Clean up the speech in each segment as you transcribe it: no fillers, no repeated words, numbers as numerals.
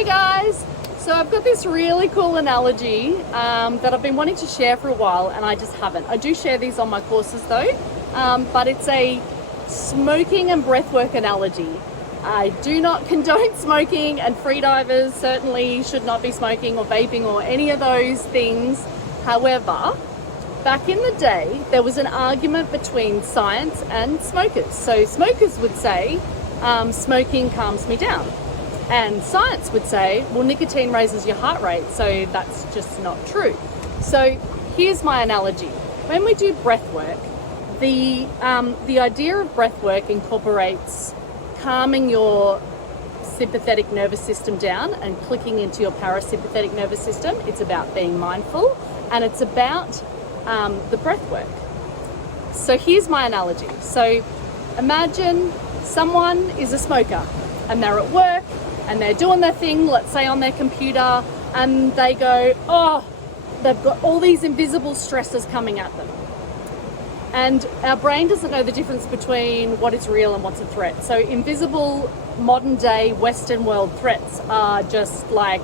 Hey guys! So I've got this really cool analogy that I've been wanting to share for a while and I just haven't. I do share these on my courses though, but it's a smoking and breathwork analogy. I do not condone smoking, and freedivers certainly should not be smoking or vaping or any of those things. However, back in the day, there was an argument between science and smokers. So smokers would say, smoking calms me down. And science would say, well, nicotine raises your heart rate, so that's just not true. So here's my analogy. When we do breath work, the idea of breath work incorporates calming your sympathetic nervous system down and clicking into your parasympathetic nervous system. It's about being mindful, and it's about the breath work. So here's my analogy. So imagine someone is a smoker and they're at work and they're doing their thing, let's say on their computer, and they go, oh, they've got all these invisible stresses coming at them. And our brain doesn't know the difference between what is real and what's a threat. So invisible modern day Western world threats are just like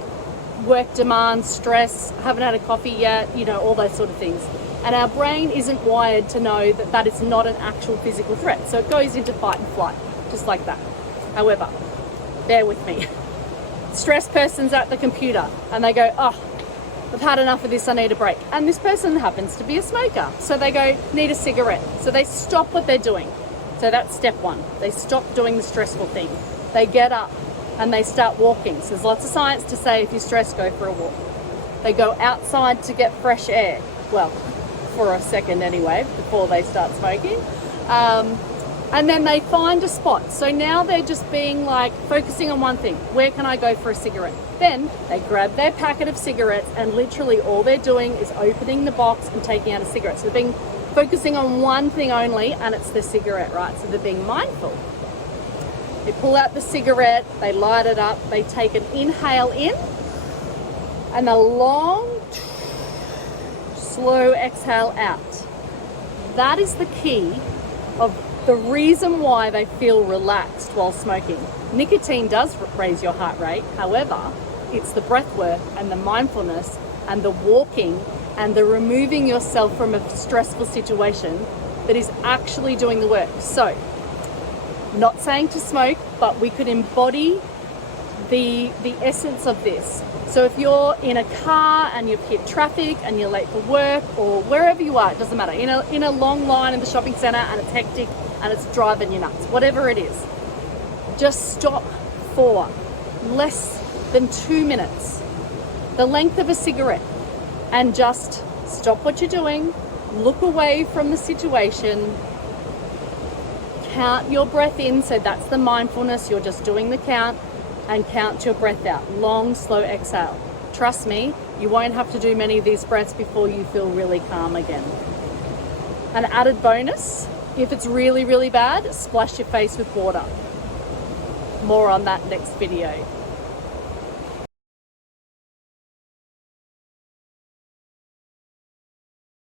work demands, stress, haven't had a coffee yet, all those sort of things. And our brain isn't wired to know that that is not an actual physical threat. So it goes into fight and flight, just like that. However, bear with me. Stressed person's at the computer and they go, oh, I've had enough of this, I need a break. And this person happens to be a smoker. So they go, need a cigarette. So they stop what they're doing. So that's step one. They stop doing the stressful thing. They get up and they start walking. So there's lots of science to say if you're stressed, go for a walk. They go outside to get fresh air. Well, for a second anyway, before they start smoking. And then they find a spot. So now they're just being like focusing on one thing. Where can I go for a cigarette? Then they grab their packet of cigarettes and literally all they're doing is opening the box and taking out a cigarette. So they're focusing on one thing only, and it's the cigarette, right? So they're being mindful. They pull out the cigarette, they light it up, they take an inhale in and a long, slow exhale out. That is the key of the reason why they feel relaxed while smoking. Nicotine does raise your heart rate. However, it's the breath work and the mindfulness and the walking and the removing yourself from a stressful situation that is actually doing the work. So, not saying to smoke, but we could embody the essence of this. So if you're in a car and you've hit traffic and you're late for work or wherever you are, it doesn't matter, in a long line in the shopping centre and it's hectic and it's driving you nuts, whatever it is, just stop for less than 2 minutes, the length of a cigarette, and just stop what you're doing, look away from the situation, count your breath in, so that's the mindfulness, you're just doing the count, and count your breath out. Long, slow exhale. Trust me, you won't have to do many of these breaths before you feel really calm again. An added bonus, if it's really, really bad, splash your face with water. More on that next video.